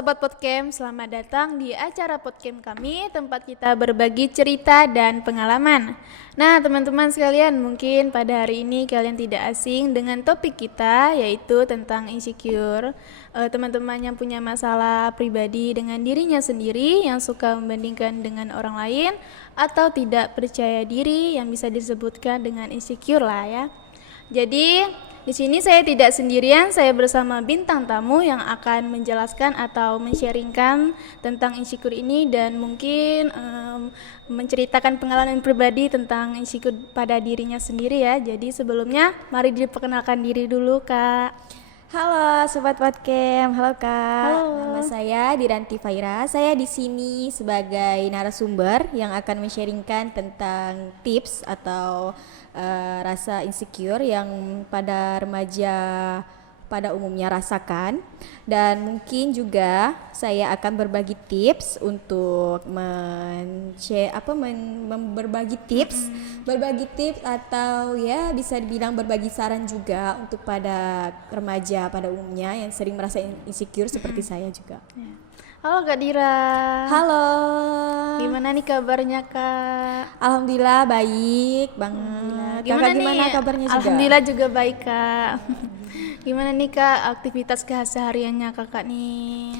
Sobat Podcast, selamat datang di acara podcast kami, tempat kita berbagi cerita dan pengalaman. Nah, teman-teman sekalian, mungkin pada hari ini kalian tidak asing dengan topik kita, yaitu tentang insecure. Teman-teman yang punya masalah pribadi dengan dirinya sendiri, yang suka membandingkan dengan orang lain, atau tidak percaya diri, yang bisa disebutkan dengan insecure lah ya. Jadi, di sini saya tidak sendirian, saya bersama bintang tamu yang akan menjelaskan atau men-sharingkan tentang insecure ini dan mungkin menceritakan pengalaman pribadi tentang insecure pada dirinya sendiri ya. Jadi sebelumnya mari diperkenalkan diri dulu, Kak. Halo Sobat Podcast, halo Kak. Halo. Nama saya Diranti Faira. Saya di sini sebagai narasumber yang akan men-sharingkan tentang tips atau rasa insecure yang pada remaja pada umumnya rasakan, dan mungkin juga saya akan berbagi tips untuk berbagi tips atau ya bisa dibilang berbagi saran juga untuk pada remaja pada umumnya yang sering merasa insecure seperti saya juga. Halo Kak Dira. Halo. Gimana nih kabarnya, Kak? Alhamdulillah baik banget. Kakak gimana kabarnya juga? Alhamdulillah juga baik, Kak. Gimana nih Kak aktivitas kesehariannya Kakak nih?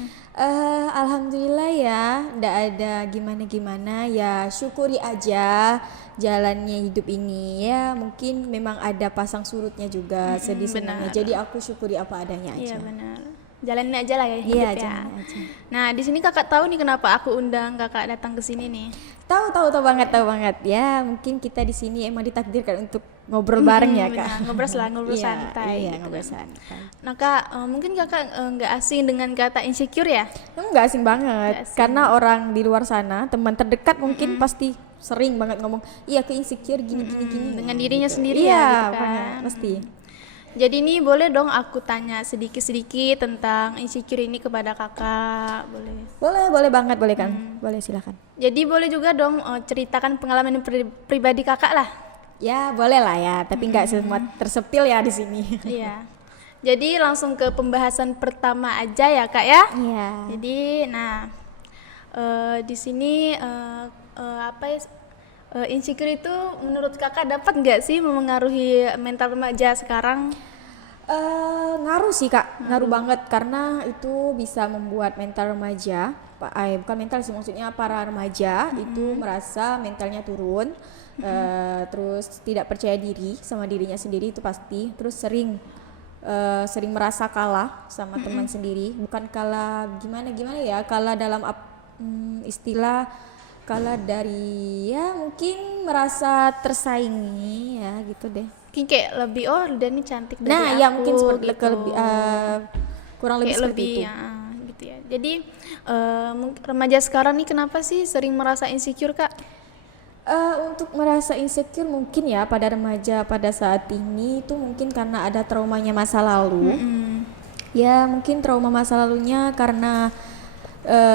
Alhamdulillah ya, ndak ada gimana-gimana ya, syukuri aja jalannya hidup ini ya. Mungkin memang ada pasang surutnya juga, sedih senangnya. Jadi aku syukuri apa adanya aja. Iya benar. Jalanin aja lah ya hidup Iya, ya. jalanin aja. Nah, di sini Kakak tahu nih kenapa aku undang Kakak datang ke sini nih? Tahu banget ya. Mungkin kita di sini emang ditakdirkan untuk ngobrol bareng ya, Kak. Ngobrol Iya, santai. Iya, gitu ngobrol kan. santai. Nah Kak, mungkin Kakak nggak asing dengan kata insecure ya? Nggak asing banget, Nggak asing. karena orang di luar sana, teman terdekat mungkin pasti sering banget ngomong, iya aku insecure gini. Dengan dirinya Gitu. sendiri Iya, ya gitu kan. banget, pasti. Jadi ini boleh dong aku tanya sedikit-sedikit tentang insecure ini kepada Kakak, boleh? Boleh banget, boleh kan? Boleh, silakan. Jadi boleh juga dong ceritakan pengalaman pribadi Kakak lah. Ya, boleh lah ya, tapi nggak semua tersepil ya di sini. Iya. Jadi langsung ke pembahasan pertama aja ya Kak ya. Iya. Jadi di sini insecure itu menurut Kakak dapat nggak sih memengaruhi mental remaja sekarang? Ngaruh sih Kak, ngaruh banget karena itu bisa membuat mental remaja, bukan mental sih, maksudnya para remaja itu merasa mentalnya turun, terus tidak percaya diri sama dirinya sendiri itu pasti, terus sering merasa kalah sama teman sendiri, bukan kalah gimana ya, kalah dalam istilah kalah dari ya mungkin merasa tersaingi ya gitu deh. Mungkin kayak lebih dia nih cantik dari Nah, aku. ya mungkin gitu. kurang lebih Kayak seperti itu. ya, gitu ya. Jadi remaja sekarang nih kenapa sih sering merasa insecure Kak? Untuk merasa insecure mungkin ya pada remaja pada saat ini itu mungkin karena ada traumanya masa lalu. Ya mungkin trauma masa lalunya karena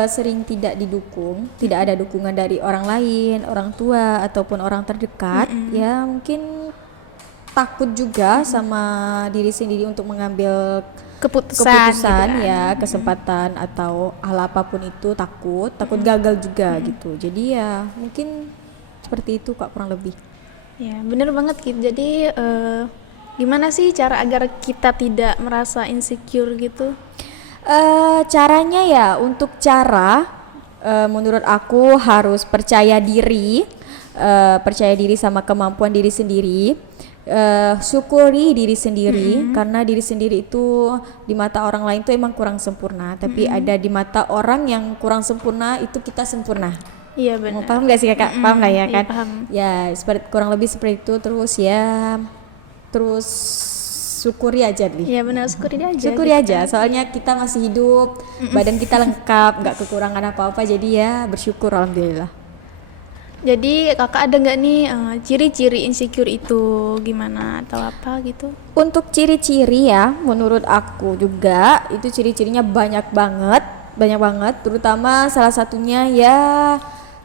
sering tidak didukung, tidak ada dukungan dari orang lain, orang tua ataupun orang terdekat. Ya mungkin takut juga sama diri sendiri untuk mengambil keputusan gitu kan. ya, kesempatan atau hal apapun itu, takut gagal juga gitu. Jadi ya mungkin seperti itu Kak, kurang lebih. Ya bener banget gitu. Jadi gimana sih cara agar kita tidak merasa insecure gitu? Caranya ya, untuk menurut aku harus percaya diri sama kemampuan diri sendiri, syukuri diri sendiri, karena diri sendiri itu di mata orang lain tuh emang kurang sempurna, tapi ada di mata orang yang kurang sempurna itu kita sempurna. Iya benar. Paham gak sih Kak? Paham gak ya iya, kan? paham. Ya kurang lebih seperti itu, terus syukuri aja nih. Iya benar, syukuri aja. Syukuri gitu aja, kan. soalnya kita masih hidup, badan kita lengkap, nggak kekurangan apa-apa, jadi ya bersyukur alhamdulillah. Jadi Kakak ada nggak nih ciri-ciri insecure itu gimana atau apa gitu? Untuk ciri-ciri ya, menurut aku juga itu ciri-cirinya banyak banget, terutama salah satunya ya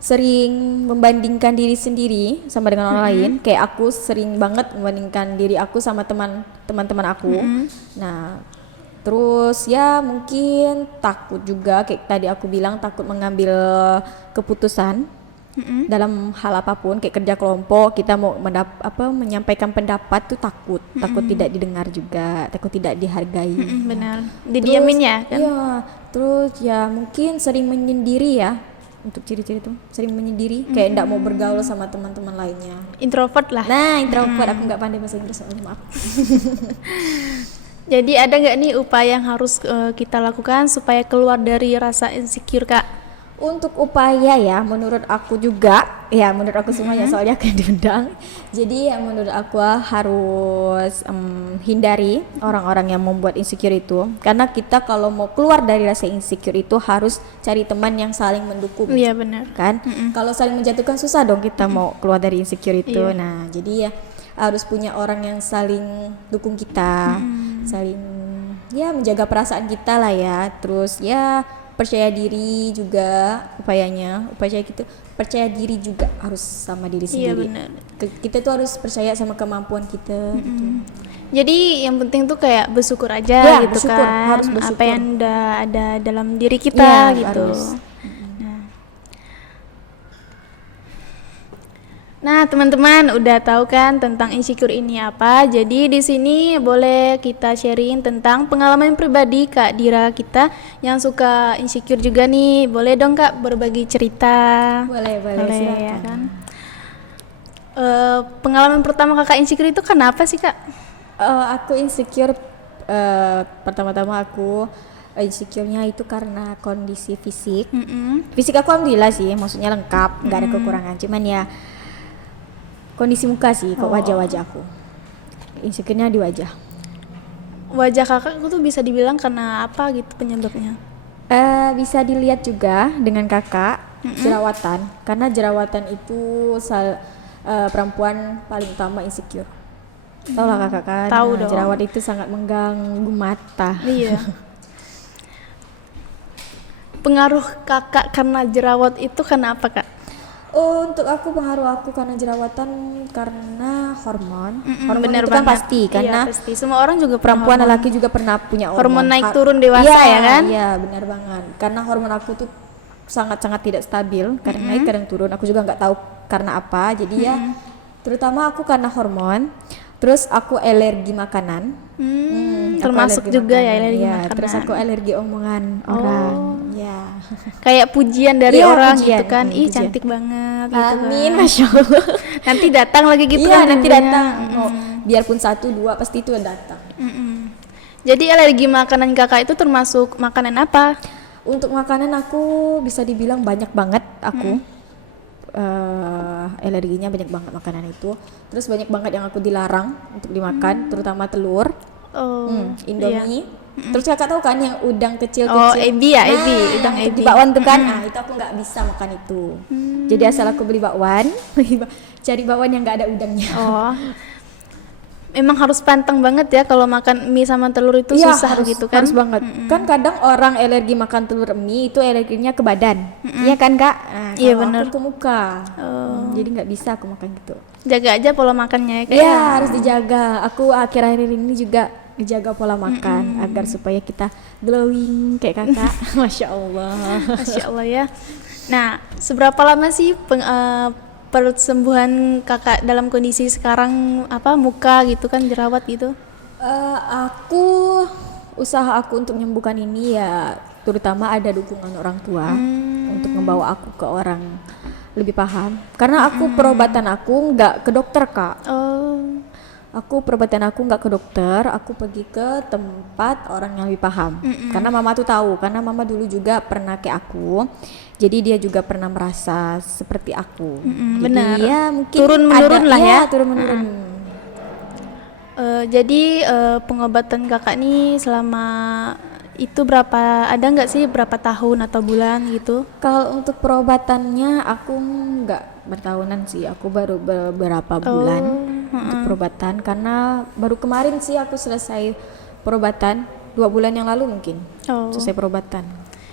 sering membandingkan diri sendiri sama dengan orang lain. Kayak aku sering banget membandingkan diri aku sama teman-teman aku. Nah, Terus ya mungkin takut juga, kayak tadi aku bilang, takut mengambil keputusan dalam hal apapun, kayak kerja kelompok kita mau menyampaikan pendapat tuh takut tidak didengar juga, takut tidak dihargai. Benar. Didiamin ya kan? Iya, terus ya mungkin sering menyendiri ya. Untuk ciri-ciri tuh sering menyendiri, kayak enggak mau bergaul sama teman-teman lainnya. Introvert lah. Nah, introvert. Aku nggak pandai bahasa Inggris, maaf. Jadi ada nggak nih upaya yang harus kita lakukan supaya keluar dari rasa insecure, Kak? Untuk upaya ya, menurut aku juga, ya menurut aku semuanya, soalnya aku yang diundang. Jadi ya menurut aku harus hindari orang-orang yang membuat insecure itu. Karena kita kalau mau keluar dari rasa insecure itu harus cari teman yang saling mendukung. Iya benar. Kan? Kalau saling menjatuhkan susah dong kita mau keluar dari insecure itu. Iya. Nah, jadi ya harus punya orang yang saling dukung kita, saling ya menjaga perasaan kita lah ya. Terus ya percaya diri juga, percaya diri juga harus sama diri Iya sendiri. benar. Kita tuh harus percaya sama kemampuan kita gitu. Jadi yang penting tuh kayak bersyukur aja Ya, gitu bersyukur, kan, harus bersyukur. apa yang udah ada dalam diri kita Ya, gitu. harus. Nah, teman-teman udah tahu kan tentang insecure ini apa? Jadi di sini boleh kita sharing tentang pengalaman pribadi Kak Dira kita yang suka insecure juga nih. Boleh dong Kak berbagi cerita? Boleh, silakan. ya kan? Pengalaman pertama Kakak insecure itu kenapa sih Kak? Aku insecure, pertama-tama aku insecure-nya itu karena kondisi fisik. Fisik aku alhamdulillah sih, maksudnya lengkap, nggak ada kekurangan. Cuman ya kondisi muka sih, kok wajah aku. Insecure-nya di wajah. Wajah Kakak tuh bisa dibilang karena apa gitu penyebabnya? Bisa dilihat juga dengan kakak jerawatan, karena jerawatan itu perempuan paling utama insecure. Tahu lah kakak kan? Tahu Nah, dong. jerawat itu sangat mengganggu mata. Iya. Pengaruh Kakak karena jerawat itu kenapa Kak? Untuk aku, pengaruh aku karena jerawatan karena hormon. Hormon Bener itu kan banget. pasti, Iya, karena pasti. Semua orang juga perempuan pernah lelaki juga pernah punya hormon naik Ha- turun dewasa Iya, ya kan? Iya, benar banget. Karena hormon aku tuh sangat-sangat tidak stabil, kadang naik kadang turun. Aku juga nggak tahu karena apa. Jadi ya terutama aku karena hormon. Terus aku alergi makanan. Aku termasuk alergi juga ya makanan, alergi iya. makanan. Terus aku alergi omongan orang. Ya. Kayak pujian dari Iya, orang pujian, gitu kan. Ih, pujian. cantik banget gitu Amin, kan. masya Allah. Nanti datang lagi gitu Iya, kan nanti tentunya. datang. Oh, biarpun 1, 2 pasti itu datang. Jadi alergi makanan Kakak itu termasuk makanan apa? Untuk makanan aku bisa dibilang banyak banget aku. Alerginya banyak banget makanan itu. Terus banyak banget yang aku dilarang untuk dimakan, terutama telur, Oh, Indomie. Terus kakak tahu kan yang udang kecil-kecil? Oh, ebi ya, ebi, udang yang untuk ebi. di bakwan tuh kan? Nah, itu aku nggak bisa makan itu. Jadi asal aku beli bakwan, cari bakwan yang nggak ada udangnya. Oh. Emang harus pantang banget ya kalau makan mie sama telur itu Iya, susah harus, gitu kan. harus banget. Kan kadang orang alergi makan telur mie itu alerginya ke badan. Iya kan kak? Nah, Iya, kalau bener. aku ke muka. Jadi nggak bisa aku makan gitu. Jaga aja pola makannya ya Kak. Iya, harus dijaga. Aku akhir-akhir ini juga dijaga pola makan agar supaya kita glowing kayak kakak. Masya Allah. Masya Allah ya. Nah, seberapa lama sih persembuhan Kakak dalam kondisi sekarang muka gitu kan jerawat gitu? Usaha aku untuk menyembuhkan ini ya terutama ada dukungan orang tua untuk membawa aku ke orang lebih paham. Karena aku perobatan aku nggak ke dokter kak. Perobatan aku nggak ke dokter, aku pergi ke tempat orang yang lebih paham. Karena mama tuh tahu, karena mama dulu juga pernah kayak aku. Jadi dia juga pernah merasa seperti aku. Jadi benar. ya mungkin Turun menurun lah ya. turun menurun. Jadi pengobatan Kakak nih selama itu ada nggak sih berapa tahun atau bulan gitu? Kalau untuk perobatannya aku nggak bertahunan sih, aku baru beberapa bulan untuk perobatan karena baru kemarin sih aku selesai perobatan 2 bulan yang lalu mungkin selesai perobatan.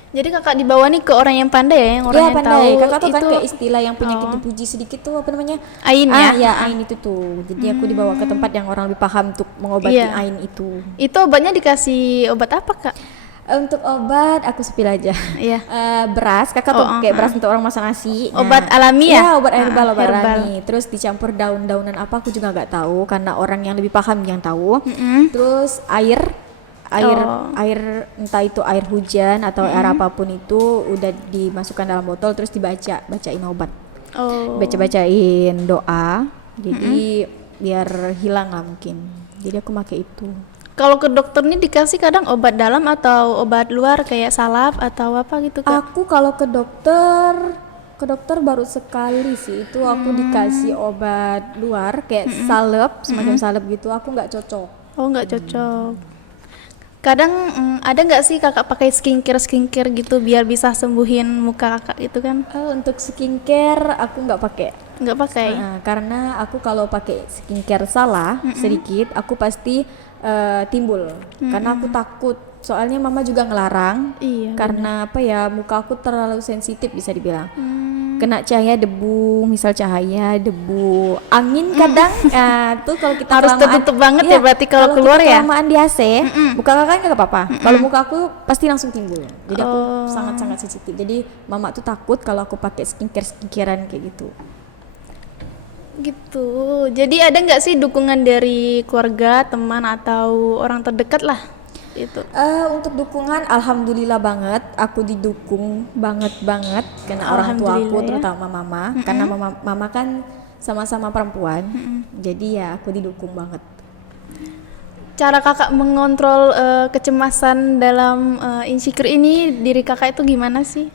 Jadi kakak dibawa nih ke orang yang pandai ya, yang orang Ya yang pandai. tahu Kakak tuh kan itu kayak istilah yang penyakit dipuji sedikit tuh apa namanya? ain ya. Ya ain itu tuh. Jadi aku dibawa ke tempat yang orang lebih paham untuk mengobati Iya. ain itu. Itu obatnya dikasih obat apa kak? Untuk obat aku sepil aja. Iya. Beras, kakak tuh kayak beras untuk orang masak nasi. Obat alami ya? Iya, obat herbal, obat herbal. alami. Terus dicampur daun-daunan apa aku juga nggak tahu karena orang yang lebih paham yang tahu. Terus air entah itu air hujan atau air apapun itu udah dimasukkan dalam botol terus bacain obat. Bacain doa. Jadi biar hilang lah mungkin. Jadi aku pakai itu. Kalau ke dokter nih dikasih kadang obat dalam atau obat luar kayak salep atau apa gitu kak? Aku kalau ke dokter baru sekali sih itu aku dikasih obat luar kayak salep, semacam salep gitu. Aku nggak cocok. Oh nggak cocok. Kadang ada nggak sih kakak pakai skincare gitu biar bisa sembuhin muka kakak gitu kan? Untuk skincare aku nggak pakai. Nggak pakai? Karena aku kalau pakai skincare salah sedikit, aku pasti timbul. Karena aku takut. Soalnya mama juga ngelarang. Iya. Karena apa ya, muka aku terlalu sensitif bisa dibilang. Kena cahaya debu, misal cahaya debu, angin kadang. Tuh kalau kita harus kelamaan, tertutup banget ya berarti kalau keluar kita ya? kelamaan di AC, muka kakak nggak apa-apa. Kalau muka aku pasti langsung timbul. Jadi aku sangat-sangat sensitif. Jadi mama tuh takut kalau aku pakai skincarean kayak gitu. Gitu. Jadi ada nggak sih dukungan dari keluarga, teman atau orang terdekat lah? Itu. Untuk dukungan alhamdulillah banget, aku didukung banget karena orang tua aku terutama mama, karena mama kan sama-sama perempuan. Jadi ya aku didukung banget. Cara kakak mengontrol kecemasan dalam insecure ini diri kakak itu gimana sih?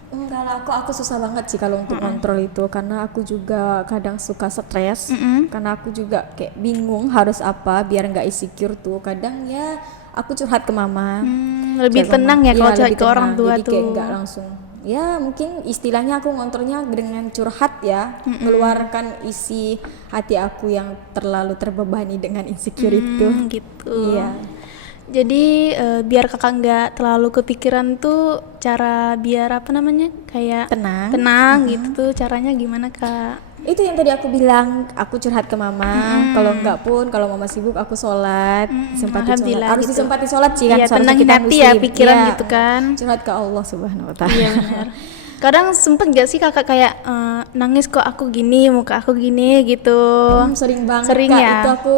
Kalau aku susah banget sih kalau untuk kontrol itu karena aku juga kadang suka stres karena aku juga kayak bingung harus apa biar nggak insecure tuh. Kadang ya aku curhat ke mama. Lebih tenang ya kalau curhat ke orang tua jadi tuh. kayak nggak langsung. Ya mungkin istilahnya aku ngontrolnya dengan curhat ya, mengeluarkan isi hati aku yang terlalu terbebani dengan insecure itu. Gitu. Iya. Jadi biar kakak nggak terlalu kepikiran tuh cara biar apa namanya kayak tenang gitu tuh caranya gimana kak? Itu yang tadi aku bilang, aku curhat ke mama. Kalau enggak pun, kalau mama sibuk aku sholat, sempatin sholat. Harus gitu. disempati sholat sih kan, Iya, seharusnya tenangin kita hati muslim. ya pikiran Iya, gitu kan. Curhat ke Allah Subhanahu Wa Taala. Iya benar. Kadang sempet gak sih kakak kayak nangis kok aku gini, muka aku gini gitu? Sering banget Sering Kak, ya? itu aku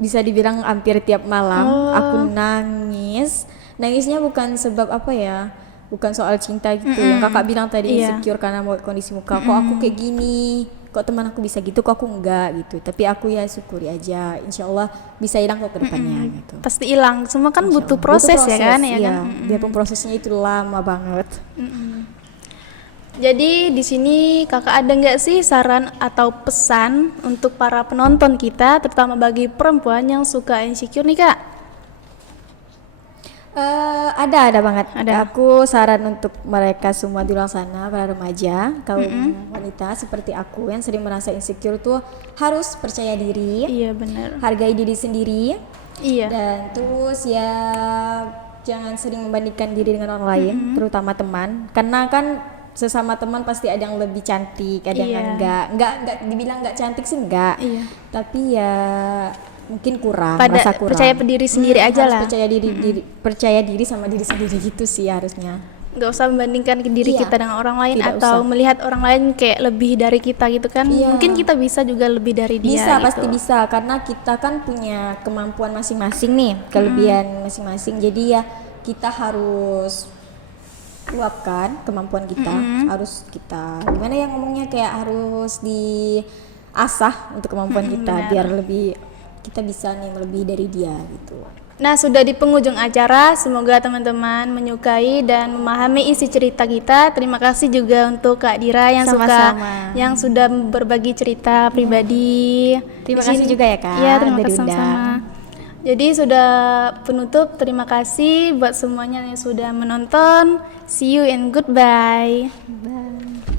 bisa dibilang hampir tiap malam aku nangis. Nangisnya bukan sebab apa ya, bukan soal cinta gitu. Yang kakak bilang tadi insecure karena kondisi muka. Kok aku kayak gini? Kok teman aku bisa gitu? Kok aku enggak gitu? Tapi aku ya syukuri aja. Insya Allah bisa hilang kok ke depannya gitu. Pasti hilang. Semua kan Insya butuh Allah. proses ya kan? Iya. Ya kan? Biarpun prosesnya itu lama banget. Jadi di sini kakak ada nggak sih saran atau pesan untuk para penonton kita, terutama bagi perempuan yang suka insecure nih kak? Ada banget. Ada. Aku saran untuk mereka semua di luar sana, para remaja, kaum wanita seperti aku yang sering merasa insecure tuh harus percaya diri, Iya benar. hargai diri sendiri, Iya. dan terus ya jangan sering membandingkan diri dengan orang lain, terutama teman, karena kan sesama teman pasti ada yang lebih cantik, ada yang enggak dibilang enggak cantik sih enggak, tapi ya mungkin kurang, merasa kurang. Percaya diri sendiri aja harus lah. percaya diri sama diri sendiri gitu sih harusnya. Nggak usah membandingkan diri Iya, kita dengan orang lain tidak atau usah. melihat orang lain kayak lebih dari kita gitu kan. Iya. Mungkin kita bisa juga lebih dari dia Bisa, gitu. pasti bisa karena kita kan punya kemampuan masing-masing nih, kelebihan masing-masing. Jadi ya kita harus luapkan kemampuan kita, harus kita gimana ya ngomongnya kayak harus diasah untuk kemampuan kita biar lebih kita bisa nih lebih dari dia gitu. Nah, sudah di penghujung acara, semoga teman-teman menyukai dan memahami isi cerita kita. Terima kasih juga untuk Kak Dira yang Sama-sama. yang sudah berbagi cerita pribadi. Terima Di kasih sini- juga ya, Kak, Iya, terima udah kasih diundang. sama-sama. Jadi sudah penutup, terima kasih buat semuanya yang sudah menonton. See you and goodbye. Bye.